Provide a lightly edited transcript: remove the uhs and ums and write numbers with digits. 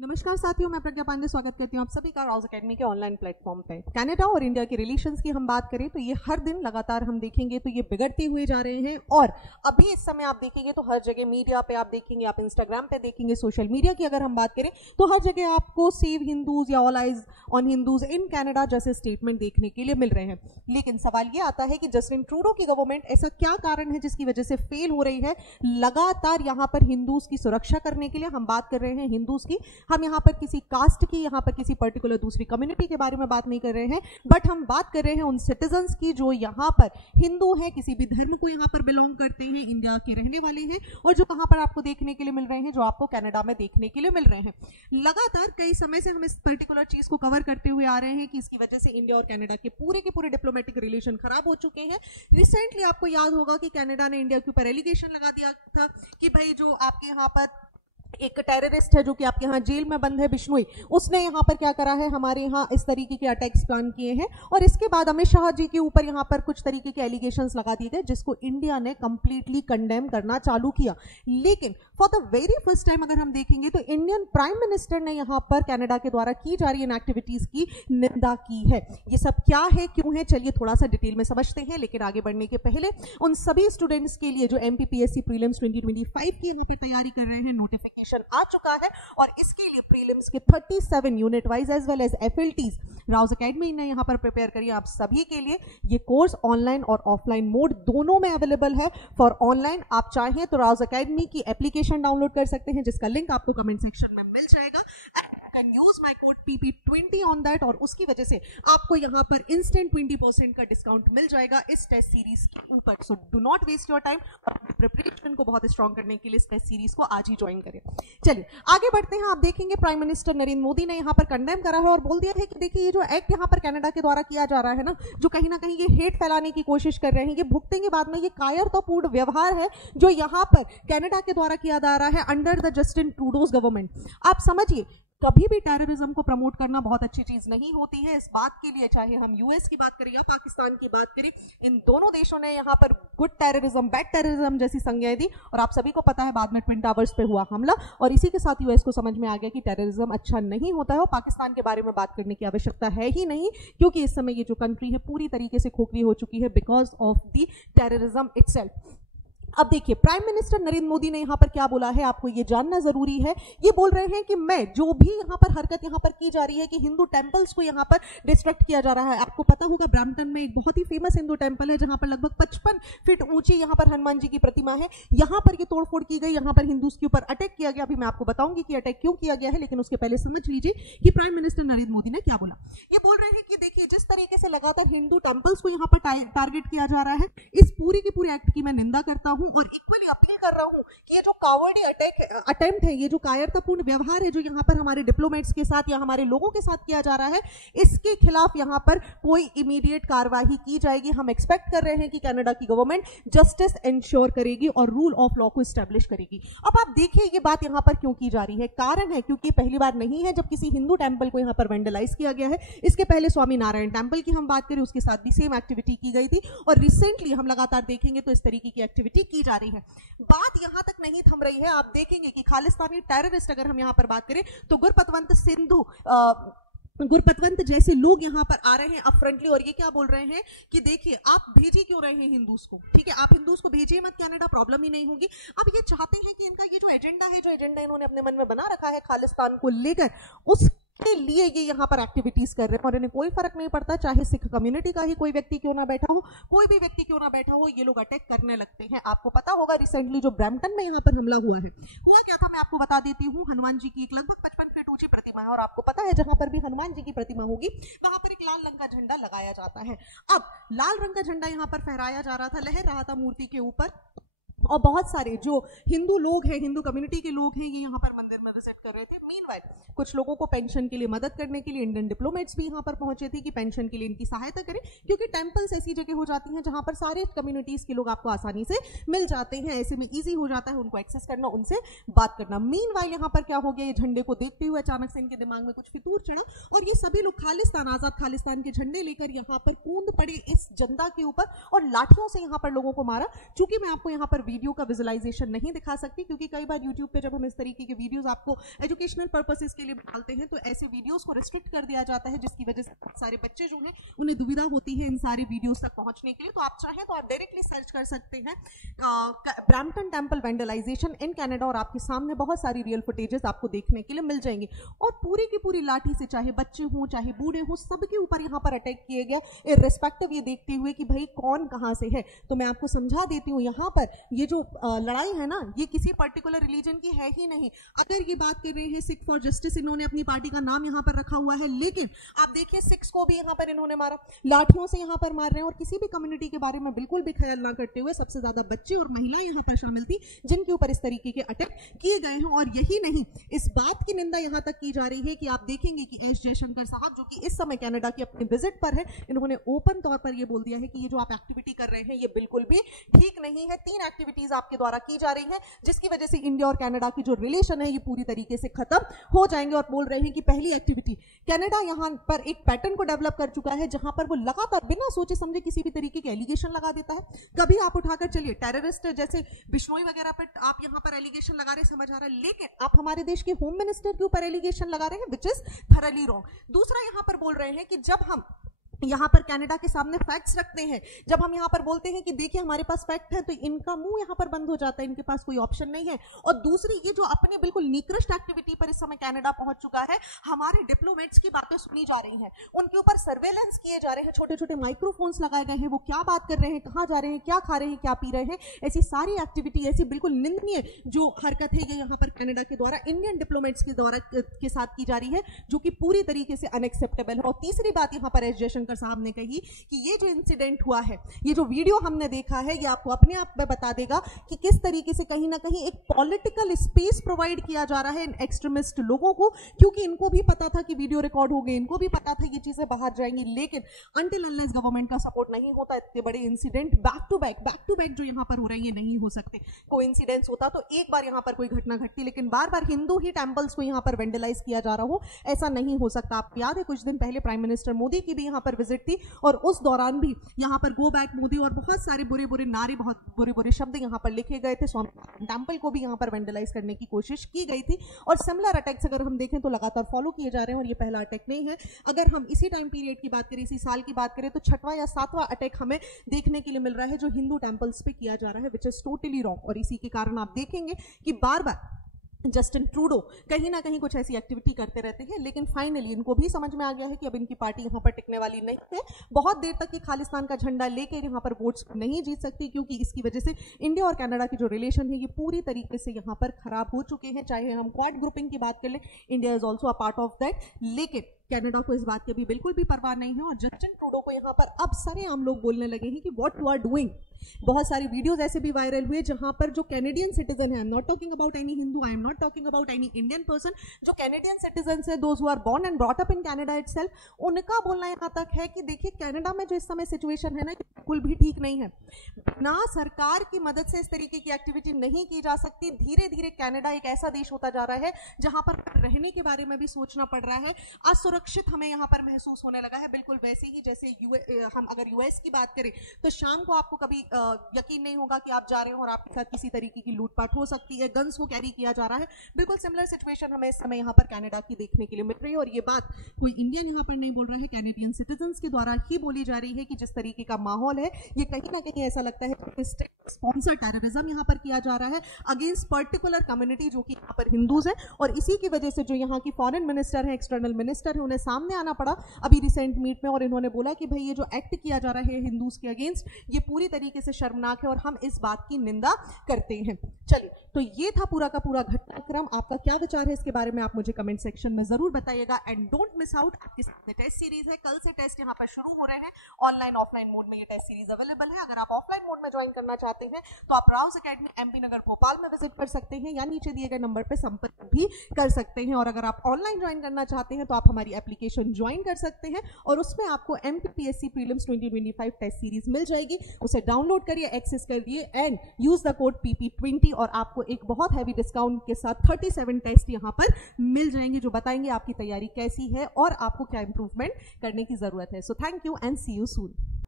नमस्कार साथियों, मैं प्रज्ञा पांडे स्वागत करती हूँ आप सभी का राउज एकेडमी के ऑनलाइन प्लेटफॉर्म पे। कनाडा और इंडिया के रिलेशंस की हम बात करें तो ये हर दिन लगातार हम देखेंगे तो ये बिगड़ते हुए जा रहे हैं। और अभी इस समय आप देखेंगे तो हर जगह मीडिया पे आप देखेंगे, आप इंस्टाग्राम पे देखेंगे, सोशल मीडिया की अगर हम बात करें तो हर जगह आपको सेव हिंदूज या all eyes on Hindus in Canada जैसे स्टेटमेंट देखने के लिए मिल रहे हैं। लेकिन सवाल ये आता है कि जस्टिन ट्रूडो की गवर्नमेंट ऐसा क्या कारण है जिसकी वजह से फेल हो रही है लगातार यहाँ पर हिंदूज की सुरक्षा करने के लिए। हम बात कर रहे हैं हिंदूज की, हम यहाँ पर किसी कास्ट की, यहाँ पर किसी पर्टिकुलर दूसरी कम्युनिटी के बारे में बात नहीं कर रहे हैं, बट हम बात कर रहे हैं उन सिटीजन्स की जो यहाँ पर हिंदू हैं, किसी भी धर्म को यहाँ पर बिलोंग करते हैं, इंडिया के रहने वाले हैं और जो कहाँ पर आपको देखने के लिए मिल रहे हैं, जो आपको कनाडा में देखने के लिए मिल रहे हैं। लगातार कई समय से हम इस पर्टिकुलर चीज को कवर करते हुए आ रहे हैं कि इसकी वजह से इंडिया और कनाडा के पूरे डिप्लोमेटिक रिलेशन खराब हो चुके हैं। रिसेंटली आपको याद होगा कि कनाडा ने इंडिया के ऊपर एलिगेशन लगा दिया था कि भाई जो आपके यहाँ पर एक टेररिस्ट है जो कि आपके यहाँ जेल में बंद है, बिश्नोई, उसने यहाँ पर क्या करा है, हमारे यहाँ इस तरीके के अटैक्स प्लान किए हैं। और इसके बाद अमित शाह जी के ऊपर यहाँ पर कुछ तरीके के एलिगेशंस लगा दिए गए जिसको इंडिया ने कंप्लीटली कंडेम करना चालू किया। लेकिन for the very first time अगर हम देखेंगे तो इंडियन प्राइम मिनिस्टर ने यहाँ पर कनाडा के द्वारा की जा रही इन एक्टिविटीज की निंदा की है। ये सब क्या है, क्यों है, चलिए थोड़ा सा डिटेल में समझते हैं। लेकिन आगे बढ़ने के पहले उन सभी स्टूडेंट्स के लिए जो MPPSC प्रीलिम्स 2025 की यहाँ पर तैयारी कर रहे हैं, नोटिफिकेशन आ चुका है और इसके लिए प्रीलिम्स के 37 unit wise as well as FLTs Rau's academy ने यहाँ पर प्रिपेयर करी आप सभी के लिए। ये कोर्स ऑनलाइन और ऑफलाइन मोड दोनों में अवेलेबल है। फॉर ऑनलाइन आप चाहें तो राउज एकेडमी की एप्लीकेशन डाउनलोड कर सकते हैं जिसका लिंक आपको कमेंट सेक्शन में मिल जाएगा। Can use my code PP20 on that और उसकी वजह से आपको यहाँ पर इंस्टेंट 20% का डिस्काउंट मिल जाएगा इस टेस्ट सीरीज के ऊपर। So do not waste your time और प्रिपरेशन को बहुत स्ट्रॉन्ग करने के लिए इस टेस्ट सीरीज को आज ही ज्वाइन करें। चलिए आगे बढ़ते हैं। आप देखेंगे प्राइम मिनिस्टर नरेंद्र मोदी ने यहाँ पर कंडेम करा है और बोल दिया है कि देखिए ये जो एक्ट यहाँ पर कनाडा के द्वारा किया जा रहा है ना, जो कहीं ना कहीं ये हेट फैलाने की कोशिश कर रहे हैं, ये भुगतेंगे बाद में, ये कायरतापूर्ण व्यवहार है जो यहाँ पर कनाडा के द्वारा किया जा रहा है अंडर द जस्टिन ट्रूडोज गवर्नमेंट। आप समझिए, कभी भी टेररिज्म को प्रमोट करना बहुत अच्छी चीज नहीं होती है। इस बात के लिए चाहे हम US की बात करें या पाकिस्तान की बात करें, इन दोनों देशों ने यहाँ पर गुड टेररिज्म, बैड टेररिज्म जैसी संज्ञाएं दी और आप सभी को पता है बाद में ट्विन टावर्स पे हुआ हमला और इसी के साथ US को समझ में आ गया कि टेररिज्म अच्छा नहीं होता है और पाकिस्तान के बारे में बात करने की आवश्यकता है ही नहीं, क्योंकि इस समय ये जो कंट्री है पूरी तरीके से खोखली हो चुकी है because of the terrorism itself. अब देखिए प्राइम मिनिस्टर नरेंद्र मोदी ने यहाँ पर क्या बोला है, आपको ये जानना जरूरी है। ये बोल रहे हैं कि मैं जो भी यहाँ पर हरकत यहाँ पर की जा रही है कि हिंदू टेंपल्स को यहाँ पर डिस्ट्रैक्ट किया जा रहा है। आपको पता होगा ब्रैम्पटन में एक बहुत ही फेमस हिंदू टेंपल है जहाँ पर लगभग 55 फीट ऊंची यहाँ पर हनुमान जी की प्रतिमा है। यहाँ पर ये तोड़फोड़ की गई, यहाँ पर हिंदूज के ऊपर अटैक किया गया। अभी मैं आपको बताऊंगी कि अटैक क्यों किया गया है, लेकिन उसके पहले समझ लीजिए कि प्राइम मिनिस्टर नरेंद्र मोदी ने क्या बोला। ये बोल रहे हैं कि देखिए जिस तरीके से लगातार हिंदू टेंपल्स को यहाँ पर टारगेट किया जा रहा है, इस पूरे के पूरे एक्ट की मैं निंदा करता हूँ और इक्वली अपील कर रहा हूं कि ये जो कावर्डी अटेम्प्ट है, ये जो कायरतापूर्ण व्यवहार है जो यहाँ पर हमारे डिप्लोमेट्स के साथ या हमारे लोगों के साथ किया जा रहा है, इसके खिलाफ यहाँ पर कोई इमीडिएट कार्रवाई की जाएगी। हम एक्सपेक्ट कर रहे हैं कि कनाडा की गवर्नमेंट जस्टिस इंश्योर करेगी और रूल ऑफ लॉ को स्टैब्लिश करेगी। अब आप देखिए ये बात यहाँ पर क्यों की जा रही है। कारण है क्योंकि पहली बार नहीं है जब किसी हिंदू टेंपल को यहाँ पर वेंडलाइज किया गया है। इसके पहले स्वामी नारायण टेंपल की हम बात करें, उसके साथ भी सेम एक्टिविटी की गई थी और रिसेंटली हम लगातार देखेंगे तो इस तरीके की एक्टिविटी की जा रही है। बात यहां तक नहीं थम रही है। आप देखेंगे कि खालिस्तानी टेररिस्ट अगर हम यहां पर बात करें तो गुरपतवंत जैसे लोग यहाँ पर आ रहे हैं अपफ्रंटली और ये क्या बोल रहे हैं कि देखिए आप भेजी क्यों रहे हैं हिंदूज को, ठीक है, आप हिंदूज को भेजिए मत, कनाडा प्रॉब्लम ही नहीं होगी। अब ये चाहते हैं कि इनका ये जो एजेंडा है, जो एजेंडा इन्होंने अपने मन में बना रखा है खालिस्तान को लेकर, उसके लिए ये यहाँ पर एक्टिविटीज कर रहे हैं और इन्हें कोई फर्क नहीं पड़ता चाहे सिख कम्युनिटी का ही कोई व्यक्ति क्यों ना बैठा हो, कोई भी व्यक्ति क्यों ना बैठा हो, ये लोग अटैक करने लगते हैं। आपको पता होगा रिसेंटली जो ब्रैम्पटन में यहाँ पर हमला हुआ क्या था, मैं आपको बता देती हूँ। हनुमान जी की एक लगभग 55 फीट ऊंची प्रतिमा है और आपको पता है जहां पर भी हनुमान जी की प्रतिमा होगी वहां पर एक लाल रंग का झंडा लगाया जाता है। अब लाल रंग का झंडा यहाँ पर फहराया जा रहा था, लहर रहा था मूर्ति के ऊपर और बहुत सारे जो हिंदू लोग हैं, हिंदू कम्युनिटी के लोग हैं, ये यहाँ पर मंदिर में विजिट कर रहे थे। मीनवाइल कुछ लोगों को पेंशन के लिए मदद करने के लिए इंडियन डिप्लोमेट्स भी यहाँ पर पहुंचे थे कि पेंशन के लिए इनकी सहायता करें, क्योंकि टेंपल्स ऐसी जगह हो जाती हैं जहां पर सारे कम्युनिटीज के लोग आपको आसानी से मिल जाते हैं, ऐसे में ईजी हो जाता है उनको एक्सेस करना, उनसे बात करना। मीनवाइल यहाँ पर क्या हो गया, ये झंडे को देखते हुए अचानक से इनके दिमाग में कुछ फितूर चढ़ा और ये सभी लोग खालिस्तान, आजाद खालिस्तान के झंडे लेकर यहाँ पर कूद पड़े इस जनता के ऊपर और लाठियों से यहाँ पर लोगों को मारा। चूंकि मैं आपको यहाँ पर वीडियो का विजुअलाइजेशन नहीं दिखा सकती, क्योंकि कई बार यूट्यूब पे जब हम इस तरीके के वीडियोस आपको एजुकेशनल पर्पसेस के लिए डालते हैं तो ऐसे वीडियोस को रिस्ट्रिक्ट कर दिया जाता है, जिसकी वजह से सारे बच्चे जो हैं उन्हें दुविधा होती है इन सारे वीडियोस तक पहुंचने के लिए। तो आप चाहें तो आप डायरेक्टली सर्च कर सकते हैं ब्रैम्पटन टेम्पल वेंडलाइजेशन इन कनाडा, और आपके सामने बहुत सारी रियल फुटेजेस आपको देखने के लिए मिल जाएंगी। और पूरी की पूरी लाठी से चाहे बच्चे हों चाहे बूढ़े हों सबके ऊपर यहाँ पर अटैक किए गया, इर्रेस्पेक्टिव ये देखते हुए कि भाई कौन कहाँ से है। तो मैं आपको समझा देती हूँ, यहाँ पर ये जो लड़ाई है ना ये किसी पर्टिकुलर रिलीजन की है ही नहीं। अगर ये बात कर रहे हैं सिख फॉर जस्टिस, इन्होंने अपनी पार्टी का नाम यहाँ पर रखा हुआ है, लेकिन आप देखिए सिख्स को भी यहाँ पर इन्होंने मारा, लाठियों से यहाँ पर मार रहे हैं, और किसी भी कम्युनिटी के बारे में बिल्कुल भी ख्याल ना करते हुए सबसे ज्यादा बच्चे और महिलाएं यहाँ पर शामिल थी जिनके ऊपर इस तरीके के अटैक किए गए हैं। और यही नहीं, इस बात की निंदा यहाँ तक की जा रही है कि आप देखेंगे कि एस जयशंकर साहब जो कि इस समय कनाडा की अपने विजिट पर है, इन्होंने ओपन तौर पर यह बोल दिया है कि ये जो आप एक्टिविटी कर रहे हैं ये बिल्कुल भी ठीक नहीं है। 3 एक्टिविटीज आपके द्वारा की जा रही है जिसकी वजह से इंडिया और कनाडा की जो रिलेशन है ये पूरी तरीके से खत्म हो जाएंगे। और बोल रहे हैं कि पहली एक्टिविटी, कनाडा यहाँ पर एक पैटर्न को डेवलप कर चुका है जहां पर वो लगातार बिना सोचे समझे किसी भी तरीके के एलिगेशन लगा देता है। कभी आप उठाकर चलिए टेररिस्ट जैसे बिश्नोई वगैरह पर आप यहाँ पर एलिगेशन लगा रहे, समझ आ रहा है, लेकिन आप हमारे देश के होम मिनिस्टर के ऊपर एलिगेशन लगा रहे हैं, विच इज थरली रॉन्ग। दूसरा यहाँ पर बोल रहे हैं कि जब हम यहाँ पर कनाडा के सामने फैक्ट्स रखते हैं, जब हम यहाँ पर बोलते हैं कि देखिए हमारे पास फैक्ट है, तो इनका मुंह यहाँ पर बंद हो जाता है, इनके पास कोई ऑप्शन नहीं है। और दूसरी, ये जो अपने बिल्कुल निकृष्ट एक्टिविटी पर इस समय कनाडा पहुंच चुका है, हमारे डिप्लोमेट्स की बातें सुनी जा रही हैं, उनके ऊपर सर्वेलेंस किए जा रहे हैं, छोटे छोटे माइक्रोफोन्स लगाए गए हैं, वो क्या बात कर रहे हैं, कहाँ जा रहे हैं, क्या खा रहे हैं, क्या पी रहे हैं, ऐसी सारी एक्टिविटी, ऐसी बिल्कुल निंदनीय जो हरकत है ये यहाँ पर कनाडा के द्वारा इंडियन डिप्लोमेट्स के द्वारा के साथ की जा रही है, जो कि पूरी तरीके से अनएक्सेप्टेबल है। और तीसरी बात यहाँ पर एस जयशंकर साहब ने कही कि ये जो इंसिडेंट हुआ है, ये जो वीडियो हमने देखा है, ये आपको अपने आप में बता देगा कि किस तरीके से कहीं ना कहीं एक पॉलिटिकल स्पेस प्रोवाइड किया जा रहा है इन एक्सट्रीमिस्ट लोगों को, क्योंकि इनको भी पता था कि वीडियो रिकॉर्ड हो गई, इनको भी पता था ये चीजें बाहर जाएंगी, लेकिन अनटिल अनलेस गवर्नमेंट का सपोर्ट नहीं होता, इतने बड़े इंसिडेंट बैक टू बैक जो यहाँ पर हो रहे हैं ये नहीं हो सकते। कोइंसिडेंस होता तो एक बार यहाँ पर कोई घटना घटती, लेकिन बार बार हिंदू ही टेंपल्स को यहाँ पर वेंडलाइज किया जा रहा हो, ऐसा नहीं हो सकता। आपको याद है कुछ दिन पहले प्राइम मिनिस्टर मोदी की भी यहाँ पर विजिट थी, और उस दौरान भी यहाँ पर गो बैक मोदी और बहुत सारे बुरे बुरे नारे, बहुत बुरे बुरे शब्द यहाँ पर लिखे गए थे। स्वामी टेंपल को भी यहाँ पर वेंडलाइज करने की कोशिश की गई थी, और सिमिलर अटैक्स अगर हम देखें तो लगातार फॉलो किए जा रहे हैं, और ये पहला अटैक नहीं है। अगर हम इसी टाइम पीरियड की बात करें, इसी साल की बात करें, तो 6वां या 7वां अटैक हमें देखने के लिए मिल रहा है जो हिंदू टेंपल्स पे किया जा रहा है, विच इज टोटली रॉन्ग। और इसी के कारण आप देखेंगे कि बार बार जस्टिन ट्रूडो कहीं ना कहीं कुछ ऐसी एक्टिविटी करते रहते हैं, लेकिन फाइनली इनको भी समझ में आ गया है कि अब इनकी पार्टी यहाँ पर टिकने वाली नहीं है। बहुत देर तक ये खालिस्तान का झंडा लेकर यहाँ पर वोट्स नहीं जीत सकती, क्योंकि इसकी वजह से इंडिया और कनाडा की जो रिलेशन है ये पूरी तरीके से यहाँ पर खराब हो चुके हैं। चाहे हम क्वाड ग्रुपिंग की बात कर लें, India is also a part of that, लेकिन कनाडा को इस बात की अभी बिल्कुल भी परवाह नहीं है। और जस्टिन ट्रूडो को यहाँ पर अब सरेआम लोग बोलने लगे हैं कि व्हाट यू आर डूइंग। बहुत सारी वीडियोस ऐसे भी वायरल हुए जहां पर जो कैनेडियन सिटीजन है, I am not talking about any Hindu, I am not talking about any Indian person, जो कैनेडियन सिटीजन है, those who are born and brought up in Canada itself, उनका बोलना यहाँ तक है कि देखिए कनाडा में जो इस समय सिचुएशन है ना बिल्कुल भी ठीक नहीं है, ना सरकार की मदद से इस तरीके की एक्टिविटी नहीं की जा सकती। धीरे धीरे कनाडा एक ऐसा देश होता जा रहा है जहां पर रहने के बारे में भी सोचना पड़ रहा है, असुरक्षित हमें यहाँ पर महसूस होने लगा है, बिल्कुल वैसे ही जैसे हम अगर यूएस की बात करें तो शाम को आपको कभी यकीन नहीं होगा कि आप जा रहे हो और आपके साथ किसी तरीके की लूटपाट हो सकती है, गन्स को कैरी किया जा रहा है। बिल्कुल सिमिलर सिचुएशन हमें इस समय यहाँ पर कनाडा की देखने के लिए मिल रही है, और ये बात कोई इंडियन यहाँ पर नहीं बोल रहा है, कैनेडियन सिटीजन्स के द्वारा ही बोली जा रही है कि जिस तरीके का माहौल है ये कहीं ना कहीं ऐसा लगता है स्पॉन्सर टेररिज्म यहाँ पर किया जा रहा है अगेंस्ट पर्टिकुलर कम्युनिटी जो कि यहाँ पर हिंदूज है। और इसी की वजह से जो यहाँ की फॉरेन मिनिस्टर है, एक्सटर्नल मिनिस्टर है, उन्हें सामने आना पड़ा अभी रिसेंट मीट में, और इन्होंने बोला कि भाई ये जो एक्ट किया जा रहा है हिंदूज के अगेंस्ट ये पूरी तरीके से शर्मनाक है और हम इस बात की निंदा करते हैं। चलिए, तो ये था पूरा का पूरा घटनाक्रम। आपका क्या विचार है इसके बारे में आप मुझे कमेंट सेक्शन में जरूर बताइएगा। एंड डोंट मिस आउट, आपके सामने टेस्ट सीरीज है, कल से टेस्ट यहाँ पर शुरू हो रहे हैं, ऑनलाइन ऑफलाइन मोड में ये टेस्ट सीरीज अवेलेबल है। अगर आप ऑफलाइन मोड में ज्वाइन करना चाहते हैं तो आप राउज एकेडमी एमपी नगर भोपाल में विजिट कर सकते हैं या नीचे दिए गए नंबर पर संपर्क भी कर सकते हैं। और अगर आप ऑनलाइन ज्वाइन करना चाहते हैं तो आप हमारी एप्लीकेशन ज्वाइन कर सकते हैं और उसमें आपको एमपीपीएससी प्रीलिम्स 2025 टेस्ट सीरीज मिल जाएगी। उसे डाउनलोड करिए, एक्सेस करिए and use the code PP20 और आपको एक बहुत हैवी डिस्काउंट के साथ 37 टेस्ट यहाँ पर मिल जाएंगे जो बताएंगे आपकी तैयारी कैसी है और आपको क्या इंप्रूवमेंट करने की जरूरत है। So thank you and see you soon.